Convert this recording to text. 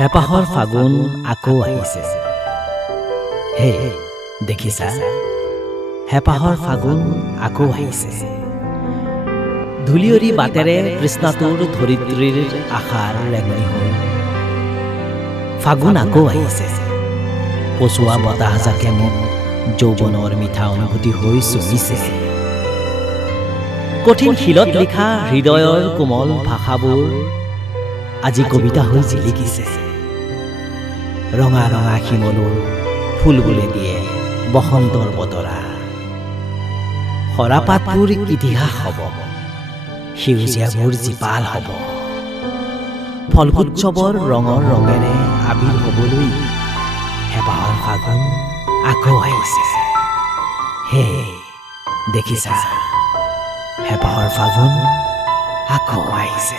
হেপাহৰ ফাগুন আকৌ আহিছে। হে দেখিছা, হেপাহৰ ফাগুন আকৌ আহিছে। ধূলিয়ৰী বাটেৰে কৃষ্ণাটোৰ ধৰিত্ৰীৰ আশাৰ ৰেঙনি হ'ল। ফাগুন আকৌ আহিছে। পচোৱা বতাহজাকে মোক যৌৱনৰ মিঠা অনুভূতি হৈ চুমিছে। কঠিন শিলত লিখা হৃদয়ৰ কোমল ভাষাবোৰ আজি কবিতা হৈ জিলিকিছে। ৰঙা ৰঙা শিমলুৰ ফুলবোৰে দিয়ে বসন্তৰ বতৰা। সৰাপাতবোৰ ইতিহাস হ'ব, সেউজীয়াবোৰ জীপাল হ'ব। ফলগোৎসৱৰ ৰঙৰ ৰঙেৰে আবিৰ হ'বলৈ হেপাহৰ ফাগুন আকৌ আহিছে। হে দেখিছা, হেপাহৰ ফাগুন আকৌ আহিছে।